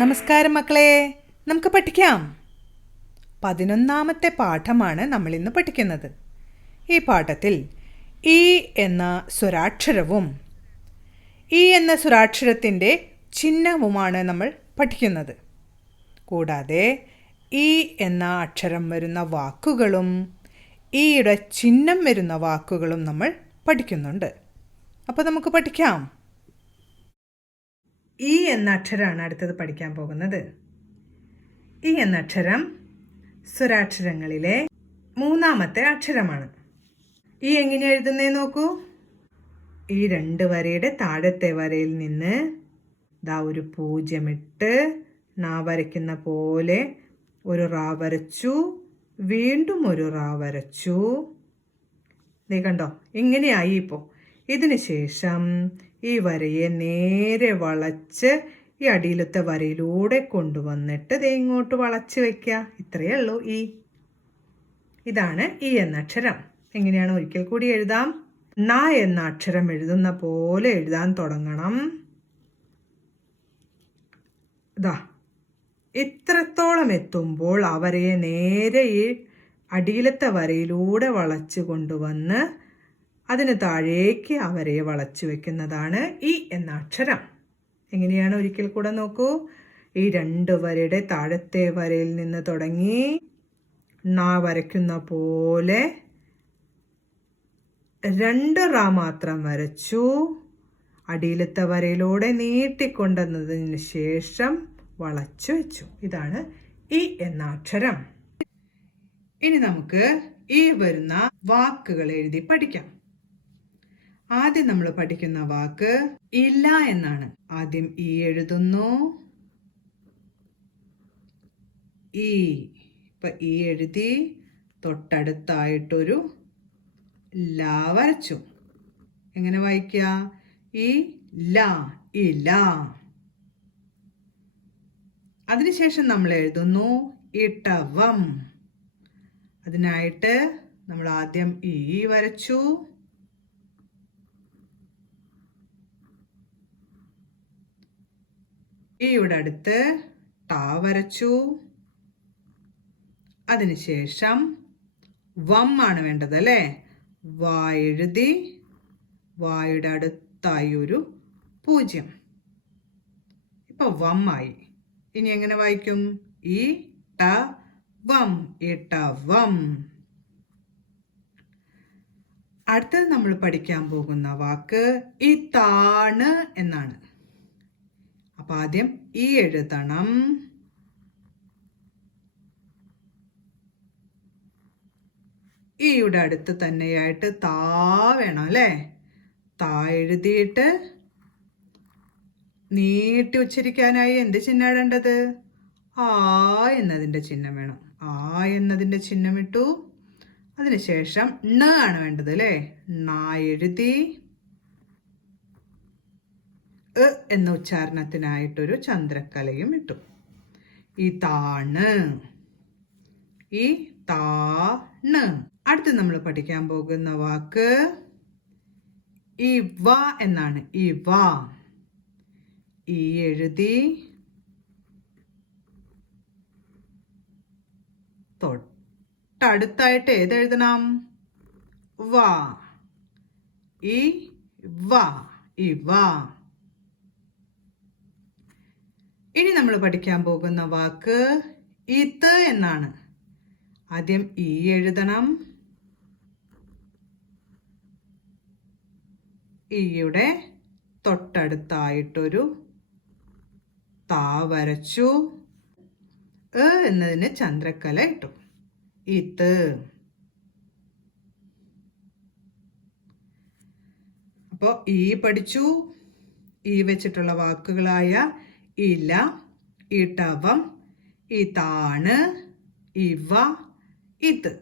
നമസ്കാരം മക്കളെ, നമുക്ക് പഠിക്കാം. 11ാമത്തെ പാഠമാണ് നമ്മൾ ഇന്ന് പഠിക്കുന്നത്. ഈ പാഠത്തിൽ ഇ എന്ന സ്വരാക്ഷരവും ഇ എന്ന സ്വരാക്ഷരത്തിൻ്റെ ചിഹ്നവുമാണ് നമ്മൾ പഠിക്കുന്നത്. കൂടാതെ ഇ എന്ന അക്ഷരം വരുന്ന വാക്കുകളും ഇയുടെ ചിഹ്നം വരുന്ന വാക്കുകളും നമ്മൾ പഠിക്കുന്നുണ്ട്. അപ്പോൾ നമുക്ക് പഠിക്കാം. ഇ എന്ന അക്ഷരമാണ് അടുത്തത് പഠിക്കാൻ പോകുന്നത്. ഇ എന്ന അക്ഷരം സ്വരാക്ഷരങ്ങളിലെ 3ാമത്തെ അക്ഷരമാണ്. ഈ എങ്ങനെ എഴുതുന്നേ നോക്കൂ. ഈ 2 വരയുടെ താഴത്തെ വരയിൽ നിന്ന് ഒരു 0 ഇട്ട് നാ വരയ്ക്കുന്ന പോലെ ഒരു റാ വരച്ചു, വീണ്ടും ഒരു റാ വരച്ചു. നീ കണ്ടോ, ഇങ്ങനെയായി. ഇപ്പോൾ ഇതിന് ശേഷം ഈ വരയെ നേരെ വളച്ച് ഈ അടിയിലത്തെ വരയിലൂടെ കൊണ്ടുവന്നിട്ട് ഇങ്ങോട്ട് വളച്ച് വയ്ക്കുക. ഇത്രയേ ഉള്ളൂ ഇ. ഇതാണ് ഇ എന്ന അക്ഷരം. എങ്ങനെയാണ് ഒരിക്കൽ കൂടി എഴുതാം. ന എന്ന അക്ഷരം എഴുതുന്ന പോലെ എഴുതാൻ തുടങ്ങണം. ഇത്രത്തോളം എത്തുമ്പോൾ ആ വരയെ നേരെ ഈ അടിയിലത്തെ വരയിലൂടെ വളച്ച് കൊണ്ടുവന്ന് അതിന് താഴേക്ക് ആ വരയെ വളച്ചു വെക്കുന്നതാണ് ഇ എന്ന അക്ഷരം. എങ്ങനെയാണ് ഒരിക്കൽ കൂടെ നോക്കൂ. ഈ 2 വരയുടെ താഴത്തെ വരയിൽ നിന്ന് തുടങ്ങി നാ വരയ്ക്കുന്ന പോലെ 2 റാ മാത്രം വരച്ചു, അടിയിലത്തെ വരയിലൂടെ നീട്ടിക്കൊണ്ടുവന്നതിന് ശേഷം വളച്ചു വെച്ചു. ഇതാണ് ഇ എന്ന അക്ഷരം. ഇനി നമുക്ക് ഈ വരുന്ന വാക്കുകൾ എഴുതി പഠിക്കാം. ആദ്യം നമ്മൾ പഠിക്കുന്ന വാക്ക് ഇല്ല എന്നാണ്. ആദ്യം ഇ എഴുതുന്നു. ഇ. ഇപ്പൊ ഇ എഴുതി തൊട്ടടുത്തായിട്ടൊരു ല വരച്ചു. എങ്ങനെ വായിക്കുക? ഇ ല, ഇല. അതിനുശേഷം നമ്മൾ എഴുതുന്നു ഇട്ടവം. അതിനായിട്ട് നമ്മൾ ആദ്യം ഇ വരച്ചു, ഇയുടെ അടുത്ത് ട വരച്ചു. അതിനുശേഷം വം ആണ് വേണ്ടത് അല്ലേ? വാ എഴുതി വായുടെ അടുത്തായി ഒരു 0. ഇപ്പൊ വം ആയി. ഇനി എങ്ങനെ വായിക്കും? ഇ ട വം, ഇട്ടവം. അടുത്തത് നമ്മൾ പഠിക്കാൻ പോകുന്ന വാക്ക് ഇതാണ് എന്നാണ്. അപ്പൊ ആദ്യം ഇ എഴുതണം. ഇയുടെ അടുത്ത് തന്നെയായിട്ട് താ വേണം അല്ലേ? താ എഴുതിയിട്ട് നീട്ടി ഉച്ചരിക്കാനായി എന്ത് ചിഹ്നം ഇടേണ്ടത്? ആ എന്നതിൻ്റെ ചിഹ്നം വേണം. ആ എന്നതിൻ്റെ ചിഹ്നം ഇട്ടു. അതിനുശേഷം ണ ആണ് വേണ്ടത് അല്ലേ? ണ എഴുതി എന്ന ഉച്ചാരണത്തിനായിട്ടൊരു ചന്ദ്രക്കലയും ഇട്ടു. ഇതാണ്, ഇതാണ്. അടുത്ത് നമ്മൾ പഠിക്കാൻ പോകുന്ന വാക്ക് ഇവ എന്നാണ്. ഇവ. ഇ എഴുതി തൊട്ടടുത്തായിട്ട് ഏതെഴുതണം? വ. ഇ വ, ഇവ. ഇനി നമ്മൾ പഠിക്കാൻ പോകുന്ന വാക്ക് ഇത് എന്നാണ്. ആദ്യം ഇ എഴുതണം. ഇയുടെ തൊട്ടടുത്തായിട്ടൊരു താ വരച്ചു, എന്നതിന് ചന്ദ്രക്കല ഇട്ടു. ഇത്. അപ്പോ ഈ പഠിച്ചു. ഈ വെച്ചിട്ടുള്ള വാക്കുകളായ ഇല, ഇടവം, ഇതാണ്, ഇവ, ഇത്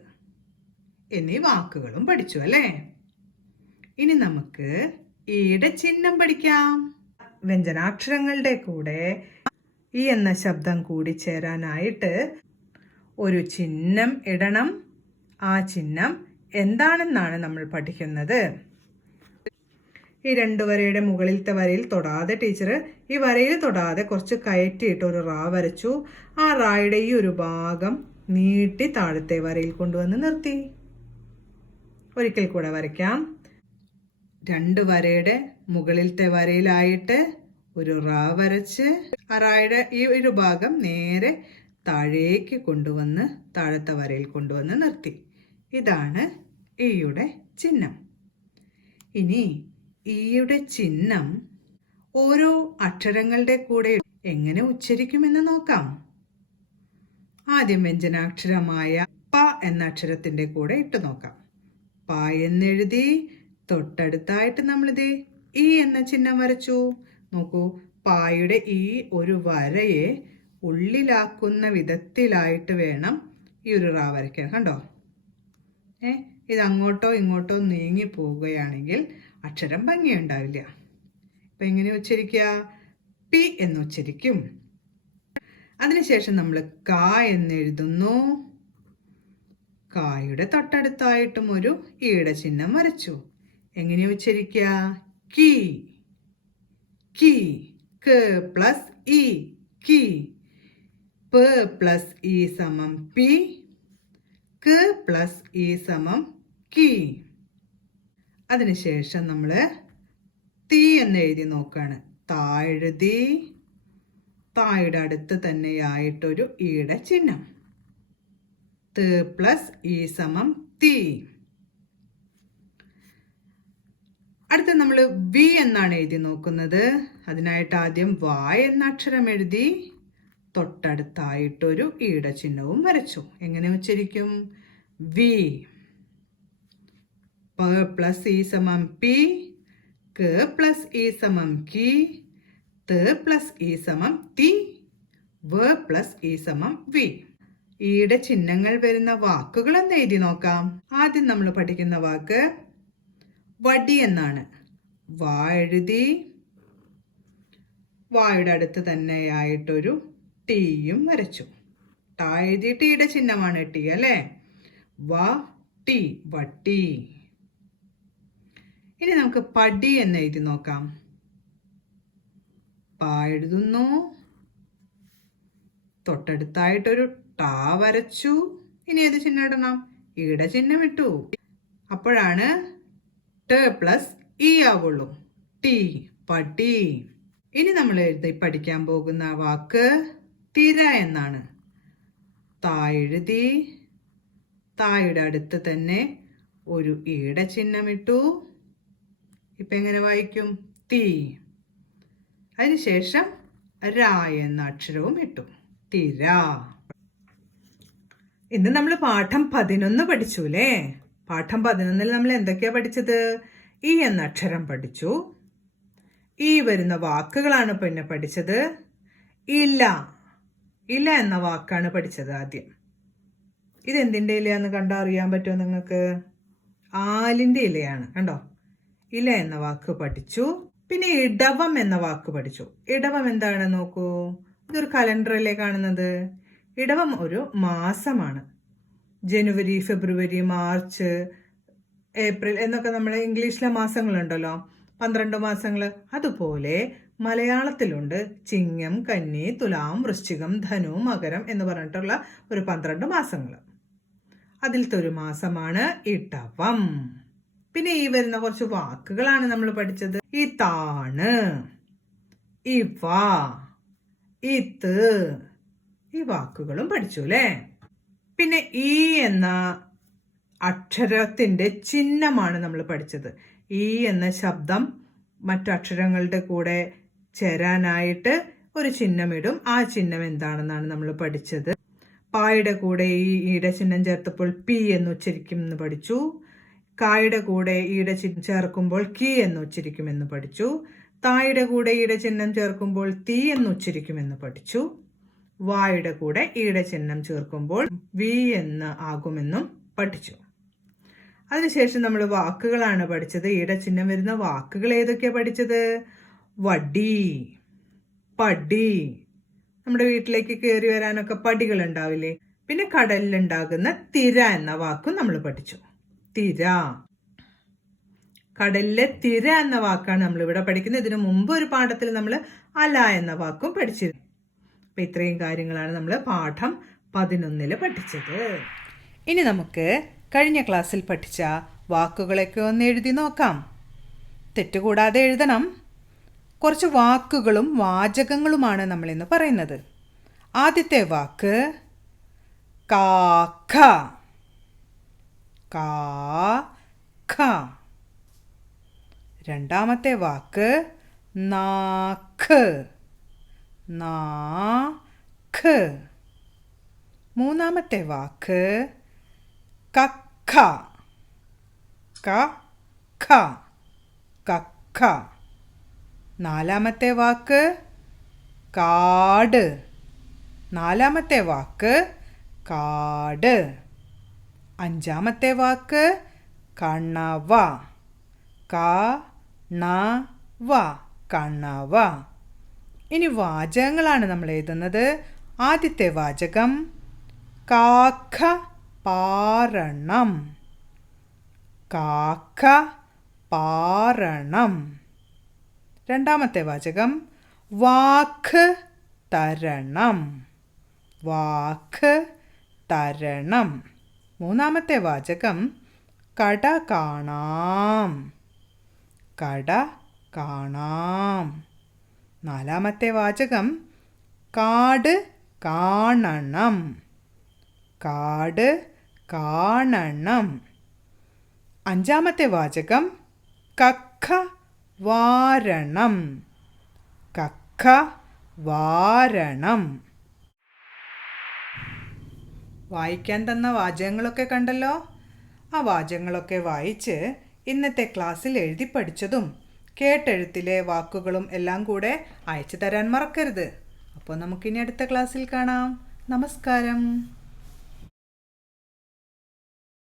എന്നീ വാക്കുകളും പഠിച്ചു അല്ലേ? ഇനി നമുക്ക് ഈയുടെ ചിഹ്നം പഠിക്കാം. വ്യഞ്ജനാക്ഷരങ്ങളുടെ കൂടെ ഈ എന്ന ശബ്ദം കൂടി ചേരാനായിട്ട് ഒരു ചിഹ്നം ഇടണം. ആ ചിഹ്നം എന്താണെന്നാണ് നമ്മൾ പഠിക്കുന്നത്. ഈ 2 വരയുടെ മുകളിലത്തെ വരയിൽ തൊടാതെ ടീച്ചർ ഈ വരയിൽ തൊടാതെ കുറച്ച് കയറ്റിയിട്ട് ഒരു റാ വരച്ചു. ആ റായുടെ ഈ ഒരു ഭാഗം നീട്ടി താഴത്തെ വരയിൽ കൊണ്ടുവന്ന് നിർത്തി. ഒരിക്കൽ കൂടെ വരയ്ക്കാം. 2 വരയുടെ മുകളിലത്തെ വരയിലായിട്ട് ഒരു റാ വരച്ച് ആ റായുടെ ഈ ഒരു ഭാഗം നേരെ താഴേക്ക് കൊണ്ടുവന്ന് താഴത്തെ വരയിൽ കൊണ്ടുവന്ന് നിർത്തി. ഇതാണ് ഈയുടെ ചിഹ്നം. ഇനി ഈയുടെ ചിഹ്നം ഓരോ അക്ഷരങ്ങളുടെ കൂടെ എങ്ങനെ ഉച്ചരിക്കുമെന്ന് നോക്കാം. ആദ്യം വ്യഞ്ജനാക്ഷരമായ പ എന്ന അക്ഷരത്തിന്റെ കൂടെ ഇട്ട് നോക്കാം. പ എന്നെഴുതി തൊട്ടടുത്തായിട്ട് നമ്മളിത് ഈ എന്ന ചിഹ്നം വരച്ചു. നോക്കൂ, പായുടെ ഈ ഒരു വരയെ ഉള്ളിലാക്കുന്ന വിധത്തിലായിട്ട് വേണം ഈ ഒരു റാ വരയ്ക്കാൻ. കണ്ടോ, ഇത് അങ്ങോട്ടോ ഇങ്ങോട്ടോ നീങ്ങി പോവുകയാണെങ്കിൽ അക്ഷരം ഭംഗിയുണ്ടാവില്ല. ഇപ്പൊ എങ്ങനെ ഉച്ചരിക്കുക? പി എന്ന് ഉച്ചരിക്കും. അതിനുശേഷം നമ്മൾ ക എന്നെഴുതുന്നു. കായുടെ തൊട്ടടുത്തായിട്ടും ഒരു ഈയുടെ ചിഹ്നം വരച്ചു. എങ്ങനെ ഉച്ചരിക്കുക? കി, കി. ക പ്ലസ് ഇ, കി. പ പ്ലസ് ഇ സമം പി. ക പ്ലസ് ഇ സമം കി. അതിനുശേഷം നമ്മൾ തീ എന്ന് എഴുതി നോക്കുകയാണ്. താ എഴുതി തായുടെ അടുത്ത് തന്നെയായിട്ടൊരു ഈയുടെ ചിഹ്നം. ത പ്ലസ് ഇ സമം തീ. അടുത്ത നമ്മൾ വി എന്നാണ് എഴുതി നോക്കുന്നത്. അതിനായിട്ട് ആദ്യം വ എന്ന അക്ഷരം എഴുതി തൊട്ടടുത്തായിട്ടൊരു ഈയുടെ ചിഹ്നവും വരച്ചു. എങ്ങനെ ഉച്ചരിക്കും? വി. പ പ്ലസ് ഇ സമം പി. ക പ്ലസ് ഇ സമം കി. ത പ്ലസ് ഇ സമം തി. വ പ്ലസ് ഇ സമം വി. ഈയുടെ ചിഹ്നങ്ങൾ വരുന്ന വാക്കുകൾ എന്ന് എഴുതി നോക്കാം. ആദ്യം നമ്മൾ പഠിക്കുന്ന വാക്ക് വടി എന്നാണ്. വാ എഴുതി വായുടെ അടുത്ത് തന്നെയായിട്ടൊരു ടീയും വരച്ചു. ടാ എഴുതി ടീയുടെ ചിഹ്നമാണ് ടി അല്ലേ. വ ടി, വട്ടി. ഇനി നമുക്ക് പടി എന്ന് എഴുതി നോക്കാം. പാ എഴുതുന്നു, തൊട്ടടുത്തായിട്ടൊരു ടാ വരച്ചു. ഇനി ഏത് ചിഹ്നം ഇടണം? ഈയുടെ ചിഹ്നം ഇട്ടു. അപ്പോഴാണ് ട് പ്ലസ് ഇ ആവുള്ളൂ. ടി, പടി. ഇനി നമ്മൾ എഴുതി പഠിക്കാൻ പോകുന്ന വാക്ക് തിര എന്നാണ്. താ എഴുതി തായുടെ അടുത്ത് തന്നെ ഒരു ഈയുടെ ചിഹ്നം ഇട്ടു. ഇപ്പൊ എങ്ങനെ വായിക്കും? തീ. അതിനുശേഷം രാ എന്ന അക്ഷരവും ഇട്ടു. തിര. ഇന്ന് നമ്മൾ പാഠം 11 പഠിച്ചു അല്ലേ? പാഠം 11 നമ്മൾ എന്തൊക്കെയാ പഠിച്ചത്? ഈ എന്ന അക്ഷരം പഠിച്ചു. ഈ വരുന്ന വാക്കുകളാണ് പിന്നെ പഠിച്ചത്. ഇല, ഇല എന്ന വാക്കാണ് പഠിച്ചത് ആദ്യം. ഇതെന്തിൻ്റെ ഇലയാന്ന് കണ്ടാൽ അറിയാൻ പറ്റുമോ നിങ്ങൾക്ക്? ആലിൻ്റെ ഇലയാണ്. കണ്ടോ, ഇല എന്ന വാക്ക് പഠിച്ചു. പിന്നെ ഇടവം എന്ന വാക്ക് പഠിച്ചു. ഇടവം എന്താണ് നോക്കൂ, ഇതൊരു കലണ്ടറിലെ കാണുന്നത്. ഇടവം ഒരു മാസമാണ്. ജനുവരി, ഫെബ്രുവരി, മാർച്ച്, ഏപ്രിൽ എന്നൊക്കെ നമ്മൾ ഇംഗ്ലീഷിലെ മാസങ്ങളുണ്ടല്ലോ, 12 മാസങ്ങൾ. അതുപോലെ മലയാളത്തിലുണ്ട് ചിങ്ങം, കന്നി, തുലാം, വൃശ്ചികം, ധനു, മകരം എന്ന് പറഞ്ഞിട്ടുള്ള ഒരു 12 മാസങ്ങൾ. അതിലത്തെ ഒരു മാസമാണ് ഇടവം. പിന്നെ ഈ വരുന്ന കുറച്ച് വാക്കുകളാണ് നമ്മൾ പഠിച്ചത്. ഇതാണ്, ഇവ, ഇത്, ഈ വാക്കുകളും പഠിച്ചു അല്ലേ? പിന്നെ ഈ എന്ന അക്ഷരത്തിന്റെ ചിഹ്നമാണ് നമ്മൾ പഠിച്ചത്. ഈ എന്ന ശബ്ദം മറ്റക്ഷരങ്ങളുടെ കൂടെ ചേരാനായിട്ട് ഒരു ചിഹ്നമിടും. ആ ചിഹ്നം എന്താണെന്നാണ് നമ്മൾ പഠിച്ചത്. പായുടെ കൂടെ ഈ ഈയുടെ ചിഹ്നം ചേർത്തപ്പോൾ പി എന്ന് ഉച്ചരിക്കും എന്ന് പഠിച്ചു. കായുടെ കൂടെ ഈയുടെ ചിഹ്നം ചേർക്കുമ്പോൾ കി എന്ന് ഉച്ചരിക്കുമെന്ന് പഠിച്ചു. തായുടെ കൂടെ ഈയുടെ ചിഹ്നം ചേർക്കുമ്പോൾ തീ എന്ന് ഉച്ചരിക്കുമെന്ന് പഠിച്ചു. വായുടെ കൂടെ ഈയുടെ ചിഹ്നം ചേർക്കുമ്പോൾ വി എന്ന് ആകുമെന്നും പഠിച്ചു. അതിനുശേഷം നമ്മൾ വാക്കുകളാണ് പഠിച്ചത്. ഈയുടെ ചിഹ്നം വരുന്ന വാക്കുകൾ ഏതൊക്കെയാണ് പഠിച്ചത്? വടി, പടി. നമ്മുടെ വീട്ടിലേക്ക് കയറി വരാനൊക്കെ പടികൾ ഉണ്ടാവില്ലേ? പിന്നെ കടലിലുണ്ടാകുന്ന തിര എന്ന വാക്കും നമ്മൾ പഠിച്ചു. തിര. കടലിലെ തിര എന്ന വാക്കാണ് നമ്മളിവിടെ പഠിക്കുന്നത്. ഇതിനു മുമ്പ് ഒരു പാഠത്തിൽ നമ്മൾ അല എന്ന വാക്കും പഠിച്ചിരുന്നു. അപ്പം ഇത്രയും കാര്യങ്ങളാണ് നമ്മൾ പാഠം 11 പഠിച്ചത്. ഇനി നമുക്ക് കഴിഞ്ഞ ക്ലാസ്സിൽ പഠിച്ച വാക്കുകളൊക്കെ ഒന്ന് എഴുതി നോക്കാം. തെറ്റുകൂടാതെ എഴുതണം. കുറച്ച് വാക്കുകളും വാചകങ്ങളുമാണ് നമ്മളിന്ന് പറയുന്നത്. ആദ്യത്തെ വാക്ക് കാക്ക. കാക്ക. രണ്ടാമത്തെ വാക്ക് നാക്ക്. നാക്ക്. മൂന്നാമത്തെ വാക്ക് കക്ക. കക്ക. കക്ക. നാലാമത്തെ വാക്ക് കാട്. നാലാമത്തെ വാക്ക് കാട്. അഞ്ചാമത്തെ വാക്ക് കണവ. കണവ. കണവ. ഇനി വാചകങ്ങളാണ് നമ്മൾ എഴുതുന്നത്. ആദ്യത്തെ വാചകം കാക്ക പാറണം. കാക്ക പാറണം. രണ്ടാമത്തെ വാചകം വാക്ക് തരണം. വാക്ക് തരണം. മൂന്നാമത്തെ വാചകം കട കാണാം. കട കാണാം. നാലാമത്തെ വാചകം കാട് കാണണം. കാട് കാണണം. അഞ്ചാമത്തെ വാചകം കക്ക വാരണം. കക്ക വാരണം. വായിക്കാൻ തന്ന വാചകങ്ങളൊക്കെ കണ്ടല്ലോ. ആ വാചകങ്ങളൊക്കെ വായിച്ച് ഇന്നത്തെ ക്ലാസ്സിൽ എഴുതി പഠിച്ചതും കേട്ടെഴുത്തിലെ വാക്കുകളും എല്ലാം കൂടെ അയച്ചു തരാൻ മറക്കരുത്. അപ്പോൾ നമുക്കിനി അടുത്ത ക്ലാസ്സിൽ കാണാം. നമസ്കാരം.